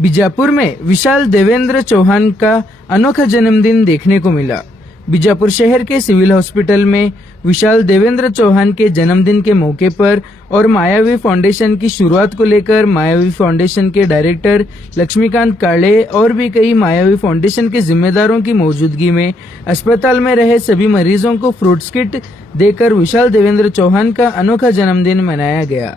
बीजापुर में विशाल देवेंद्र चौहान का अनोखा जन्मदिन देखने को मिला। बीजापुर शहर के सिविल हॉस्पिटल में विशाल देवेंद्र चौहान के जन्मदिन के मौके पर और मायावी फाउंडेशन की शुरुआत को लेकर मायावी फाउंडेशन के डायरेक्टर लक्ष्मीकांत काले और भी कई मायावी फाउंडेशन के जिम्मेदारों की मौजूदगी में अस्पताल में रहे सभी मरीजों को फ्रूट्स किट देकर विशाल देवेंद्र चौहान का अनोखा जन्मदिन मनाया गया।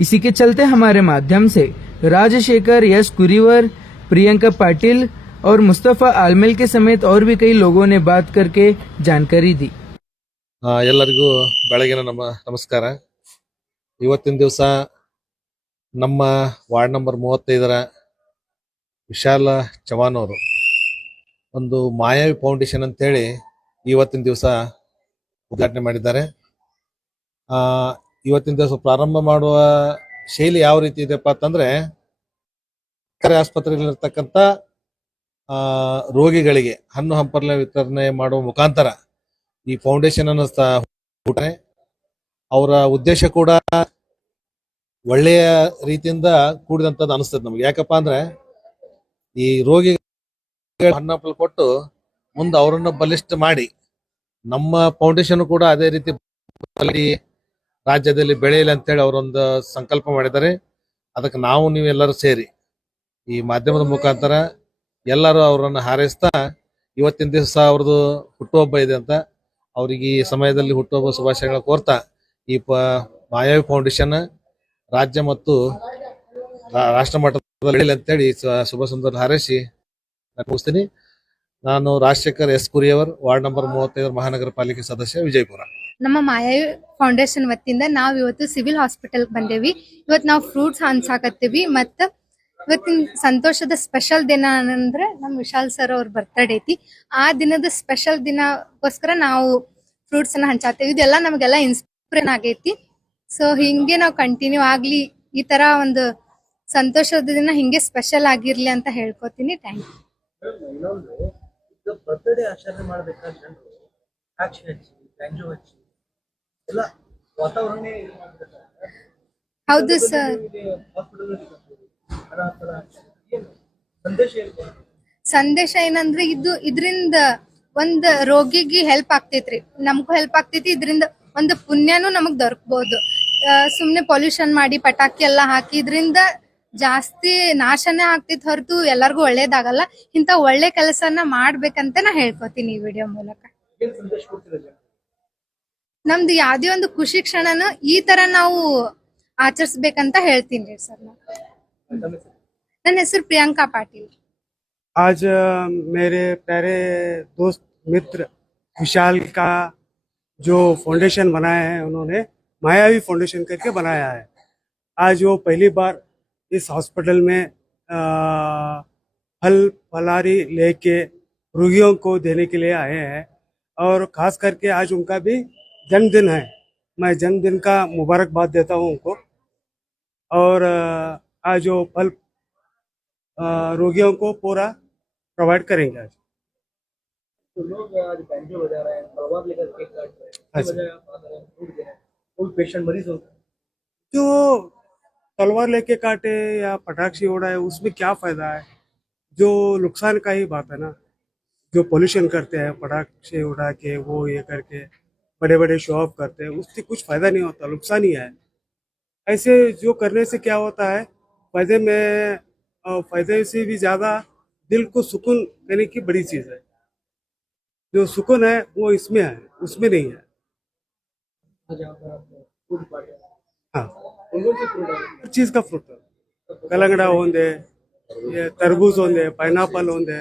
इसी के चलते हमारे माध्यम से राजशेखर, यश कुरीवर, प्रियंका पाटिल और मुस्तफा आलमेल के समेत और भी कई लोगों ने बात करके जानकारी दी। ಎಲ್ಲರಿಗೂ ಬೆಳಗಿನ ನಮಸ್ಕಾರ। ಇವತ್ತಿನ ದಿವಸ ನಮ್ಮ ವಾರ್ಡ್ ನಂಬರ್ 35ರ ವಿಶಾಲ ಚವಾನ್ ಅವರು ಒಂದು ಮಾಯಾವಿ ಫೌಂಡೇಶನ್ ಅಂತೇಳಿ ಇವತ್ತಿನ ದಿವಸ ಉದ್ಘಾಟನೆ ಮಾಡಿದ್ದಾರೆ। ಇವತ್ತಿನ ದಿವಸ ಪ್ರಾರಂಭ ಮಾಡುವ ಶೈಲಿ ಯಾವ ರೀತಿ ಇದೆಪ್ಪ ಅಂತಂದ್ರೆ, ಸರ್ಕಾರಿ ಆಸ್ಪತ್ರೆಗಳಿರ್ತಕ್ಕಂಥ ರೋಗಿಗಳಿಗೆ ಹಣ್ಣು ಹಂಪಲ ವಿತರಣೆ ಮಾಡುವ ಮುಖಾಂತರ ಈ ಫೌಂಡೇಶನ್ ಅನ್ನು ಅವರ ಉದ್ದೇಶ ಕೂಡ ಒಳ್ಳೆಯ ರೀತಿಯಿಂದ ಕೂಡಿದಂಥದ್ದು ಅನಿಸ್ತದೆ ನಮ್ಗೆ। ಯಾಕಪ್ಪ ಅಂದ್ರೆ ಈ ರೋಗಿ ಹಣ್ಣು ಹಂಪಲು ಕೊಟ್ಟು ಮುಂದೆ ಅವರನ್ನು ಬಲಿಷ್ಠ ಮಾಡಿ ನಮ್ಮ ಫೌಂಡೇಶನ್ ಕೂಡ ಅದೇ ರೀತಿ ರಾಜ್ಯದಲ್ಲಿ ಬೆಳೆಯಲಿ ಅಂತೇಳಿ ಅವರೊಂದು ಸಂಕಲ್ಪ ಮಾಡಿದ್ದಾರೆ। ಅದಕ್ಕೆ ನಾವು ನೀವೆಲ್ಲರೂ ಸೇರಿ ಈ ಮಾಧ್ಯಮದ ಮುಖಾಂತರ ಎಲ್ಲರೂ ಅವರನ್ನು ಹಾರೈಸ್ತಾ, ಇವತ್ತಿನ ದಿವಸ ಅವ್ರದ್ದು ಹುಟ್ಟುಹಬ್ಬ ಇದೆ ಅಂತ ಅವ್ರಿಗೆ ಈ ಸಮಯದಲ್ಲಿ ಹುಟ್ಟುಹಬ್ಬ ಶುಭಾಶಯಗಳ ಕೋರ್ತಾ ಈ ಮಾಯಾವಿ ಫೌಂಡೇಶನ್ ರಾಜ್ಯ ಮತ್ತು ರಾಷ್ಟ್ರ ಮಟ್ಟದಲ್ಲಿ ಅಂತೇಳಿ ಶುಭ ಸುಂದರ ಹಾರೈಸಿ ಮುಗಿಸ್ತೀನಿ। ನಾನು ರಾಜಶೇಖರ್, ಎಸ್ ಕುರಿಯವರ್, ವಾರ್ಡ್ ನಂಬರ್ 35 ಮಹಾನಗರ ಪಾಲಿಕೆ ಸದಸ್ಯ, ವಿಜಯಪುರ। ನಮ್ಮ ಮಾಯಾವಿ ಫೌಂಡೇಶನ್ ವತಿಯಿಂದ ನಾವ್ ಇವತ್ತು ಸಿವಿಲ್ ಹಾಸ್ಪಿಟಲ್ ಬಂದೇವಿ। ಇವತ್ತು ನಾವು ಫ್ರೂಟ್ಸ್ ಹಂಚಾಕತ್ತೀವಿ ಮತ್ತು ಇವತ್ತಿನ ಸಂತೋಷದ ಸ್ಪೆಷಲ್ ದಿನ ಅಂದ್ರೆ ನಮ್ ವಿಶಾಲ್ ಸರ್ ಅವ್ರ ಬರ್ತ್ಡೇ ಐತಿ। ಆ ದಿನದ ಸ್ಪೆಷಲ್ ದಿನಕ್ಕೋಸ್ಕರ ನಾವು ಫ್ರೂಟ್ಸ್ ಅನ್ನ ಹಂಚಾತೇವಿ। ಇದೆಲ್ಲ ನಮಗೆಲ್ಲ ಇನ್ಸ್ಪಿರೇಷನ್ ಆಗೈತಿ। ಸೊ ಹಿಂಗೆ ನಾವು ಕಂಟಿನ್ಯೂ ಆಗ್ಲಿ, ಈ ತರ ಒಂದು ಸಂತೋಷದ ದಿನ ಹಿಂಗೆ ಸ್ಪೆಷಲ್ ಆಗಿರ್ಲಿ ಅಂತ ಹೇಳ್ಕೊತೀನಿ। Thank you. ಬರ್ತ್ಡೇ ಆಚರಣೆ ಮಾಡ್ಬೇಕಾದ್ರೆ ಜನರು ಸಾಕ್ಷಿ ಹಚ್ಚಿ, ಗ್ಯಾಂಜು ಹಚ್ಚಿ ಎಲ್ಲ ವಾತಾವರಣ ಹೌದು ಸರ್। ಸಂದೇಶ ಏನಂದ್ರೆ ಇದರಿಂದ ಒಂದ್ ರೋಗಿಗೆ ಹೆಲ್ಪ್ ಆಗ್ತೈತ್ರಿ, ನಮಗೂ ಹೆಲ್ಪ್ ಆಗ್ತೈತಿ, ಇದರಿಂದ ಒಂದು ಪುಣ್ಯನೂ ನಮಗ್ ದೊರಕಬಹುದು। ಸುಮ್ನೆ ಪೊಲ್ಯೂಷನ್ ಮಾಡಿ ಪಟಾಕಿ ಎಲ್ಲ ಹಾಕಿ ಇದರಿಂದ ಜಾಸ್ತಿ ನಾಶನೇ ಆಗ್ತೈತಿ ಹೊರತು ಎಲ್ಲರಿಗೂ ಒಳ್ಳೇದಾಗಲ್ಲ। ಇಂತ ಒಳ್ಳೆ ಕೆಲಸನ ಮಾಡ್ಬೇಕಂತ ನಾ ಹೇಳ್ಕೊತೀನಿ ಈ ವಿಡಿಯೋ ಮೂಲಕ। ನಮ್ದು ಯಾವ್ದೇ ಒಂದು ಖುಷಿ ಕ್ಷಣನು ಈ ತರ ನಾವು ಆಚರಿಸ್ಬೇಕಂತ ಹೇಳ್ತೀನಿ ಸರ್। ನನ್ನ ಹೆಸರು ಪ್ರಿಯಾಂಕಾ ಪಾಟೀಲ್। आज मेरे प्यारे दोस्त मित्र विशाल का जो फाउंडेशन बनाया है, उन्होंने मायावी फाउंडेशन करके बनाया है। आज वो पहली बार इस हॉस्पिटल में फल फलारी लेके रोगियों को देने के लिए आए हैं, और ख़ास करके आज उनका भी जन्मदिन है। मैं जन्मदिन का मुबारकबाद देता हूँ उनको। और आज वो फल रोगियों को पूरा प्रोवाइड करेंगे। आज तो लोग आज बैंजो बजा रहे हैं, तलवार लेकर केक काट रहे हैं, बजाय आप आ रहे हैं, फ्रूट दे रहे हैं, कोई पेशेंट मरीज होता है जो तलवार लेके काटे या पटाखे उड़ाए, उसमें क्या फायदा है? जो नुकसान का ही बात है ना। जो पोल्यूशन करते हैं पटाखे उड़ा के, वो ये करके बड़े बड़े शो ऑफ करते हैं, उससे कुछ फायदा नहीं होता, नुकसान ही है। ऐसे जो करने से क्या होता है, फायदे से भी ज्यादा दिल को सुकून देने की बड़ी चीज है। जो सुकून है वो इसमें है, उसमें नहीं है। हाँ, हर चीज का फ्रूट है। कलंगड़ा होंगे, ये तरबूज होंगे, पाइनएप्पल होंगे,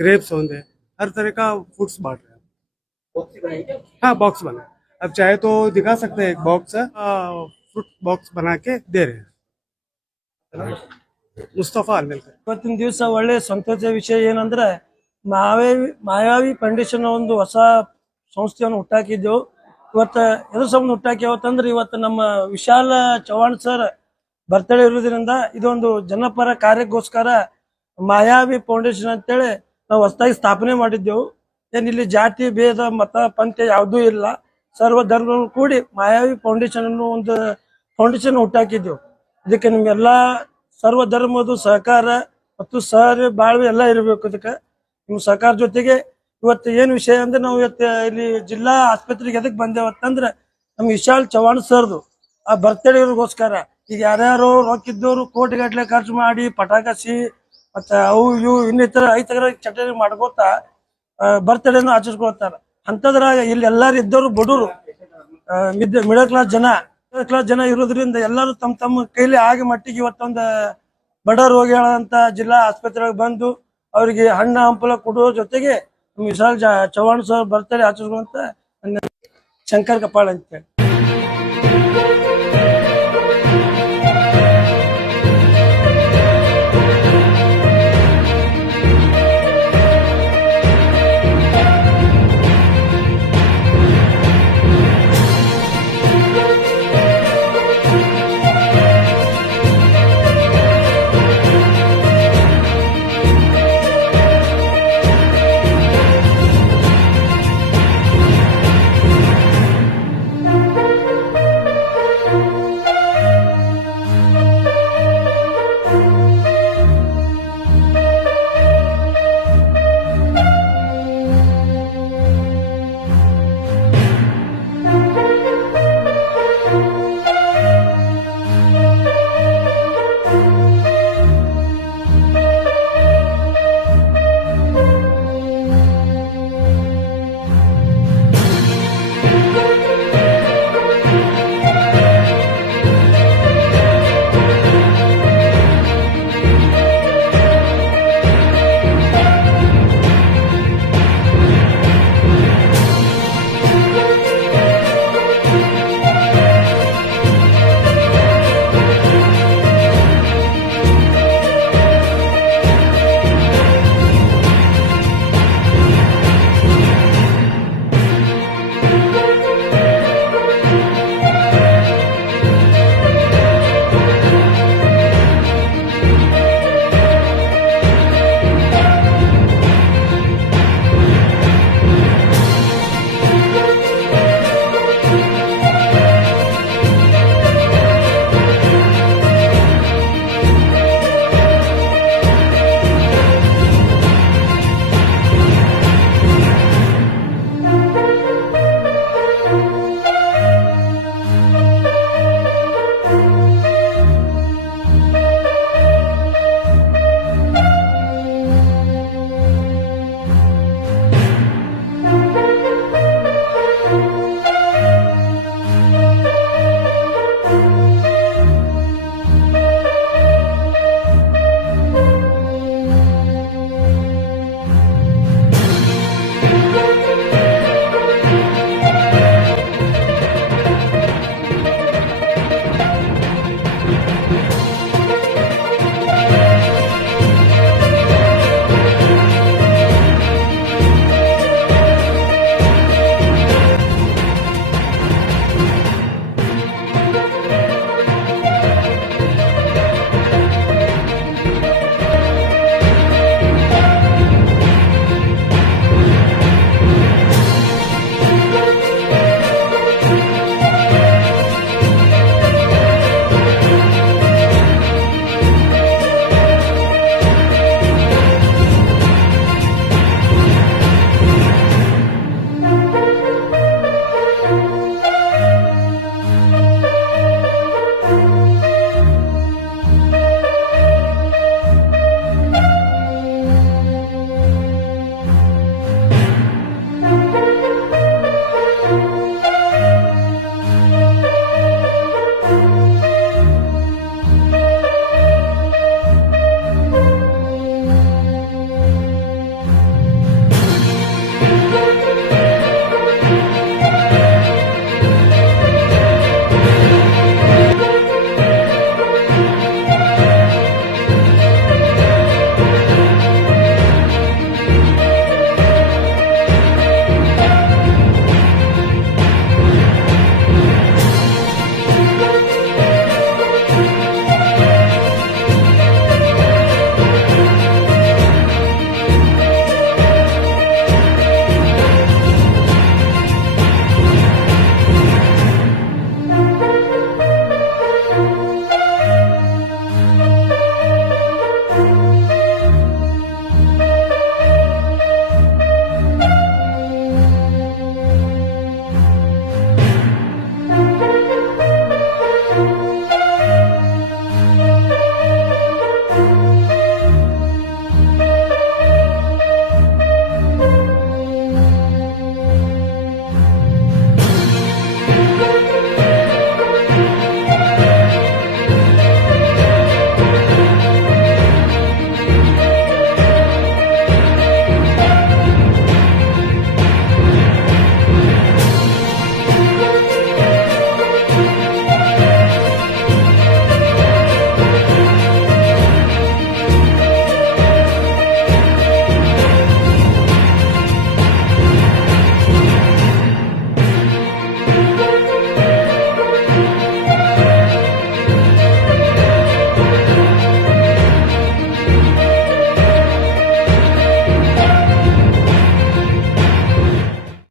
ग्रेप्स होंगे, हर तरह का फ्रूट्स बांट रहे हैं। हाँ, बॉक्स बना। अब चाहे तो दिखा सकते हैं, एक बॉक्स है, फ्रूट बॉक्स बना के दे रहे हैं। ಮುಸ್ತಫಾ ಆಲ್ಮೇಲ್। ಇವತ್ತಿನ ದಿವಸ ಒಳ್ಳೆ ಸಂತೋಷ ವಿಷಯ ಏನಂದ್ರೆ, ಮಾಯಾವಿ ಫೌಂಡೇಶನ್ ಒಂದು ಹೊಸ ಸಂಸ್ಥೆಯನ್ನು ಹುಟ್ಟಾಕಿದ್ದೆವು। ಇವತ್ತು ಎದ್ರ ಸಂಬಂಧ ಹುಟ್ಟಾಕ್ಯಾವತ್ತಂದ್ರೆ, ಇವತ್ತು ನಮ್ಮ ವಿಶಾಲ ಚೌಹಾಣ್ ಸರ್ ಬರ್ತಡೇ ಇರೋದ್ರಿಂದ ಇದೊಂದು ಜನಪರ ಕಾರ್ಯಕ್ಕೋಸ್ಕರ ಮಾಯಾವಿ ಫೌಂಡೇಶನ್ ಅಂತೇಳಿ ನಾವು ಹೊಸದಾಗಿ ಸ್ಥಾಪನೆ ಮಾಡಿದ್ದೆವು। ಏನಿಲ್ಲಿ ಜಾತಿ ಭೇದ ಮತ ಪಂಥ ಯಾವುದೂ ಇಲ್ಲ, ಸರ್ವ ಧರ್ಮಗಳು ಕೂಡಿ ಮಾಯಾವಿ ಫೌಂಡೇಶನ್ ಅನ್ನೋ ಒಂದು ಫೌಂಡೇಶನ್ ಹುಟ್ಟಾಕಿದ್ದೆವು। ಇದಕ್ಕೆ ನಿಮ್ಗೆಲ್ಲ ಸರ್ವ ಧರ್ಮದ ಸಹಕಾರ ಮತ್ತು ಸರ್ ಬಾಳ್ವೆ ಎಲ್ಲ ಇರಬೇಕು. ಅದಕ್ಕೆ ನಿಮ್ಮ ಸಹಕಾರ ಜೊತೆಗೆ ಇವತ್ತು ಏನ್ ವಿಷಯ ಅಂದ್ರೆ ನಾವು ಇವತ್ತು ಇಲ್ಲಿ ಜಿಲ್ಲಾ ಆಸ್ಪತ್ರೆಗೆ ಎದಕ್ ಬಂದೇವತ್ತಂದ್ರೆ ನಮ್ಮ ವಿಶಾಲ್ ಚವ್ಹಾಣ್ ಸರ್ದು ಆ ಬರ್ತ್ಡೇಗೋಸ್ಕರ ಈಗ ಯಾರ್ಯಾರು ರೊಕ್ಕಿದ್ದವರು ಕೋಟಿಗಟ್ಟಲೆ ಖರ್ಚು ಮಾಡಿ ಪಟಾಕಸಿ ಮತ್ತೆ ಅವು ಇವು ಇನ್ನಿತರ ಐತರ ಚಟನೆ ಮಾಡ್ಕೋತಾ ಬರ್ತ್ಡೇನು ಆಚರಿಸ್ಕೊಳ್ತಾರ. ಅಂತದ್ರಾಗ ಇಲ್ಲಿ ಎಲ್ಲಾರು ಇದ್ದವರು ಬಡವರು, ಮಿಡಲ್ ಕ್ಲಾಸ್ ಜನ ಇರೋದ್ರಿಂದ ಎಲ್ಲರೂ ತಮ್ಮ ಕೈಲಿ ಆಗಿ ಮಟ್ಟಿಗೆ ಇವತ್ತೊಂದು ಬಡ ರೋಗಿಗಳಂತ ಜಿಲ್ಲಾ ಆಸ್ಪತ್ರೆಗೆ ಬಂದು ಅವರಿಗೆ ಹಣ್ಣು ಹಂಪಲ ಕೊಡುವ ಜೊತೆಗೆ ವಿಶಾಲ್ ಚವ್ಹಾಣ್ ಸರ್ ಬರ್ತ್ಡೇ ಆಚರಿಸುವಂತ ಶಂಕರ್ ಕಪಾಳ್ ಅಂತೇಳಿ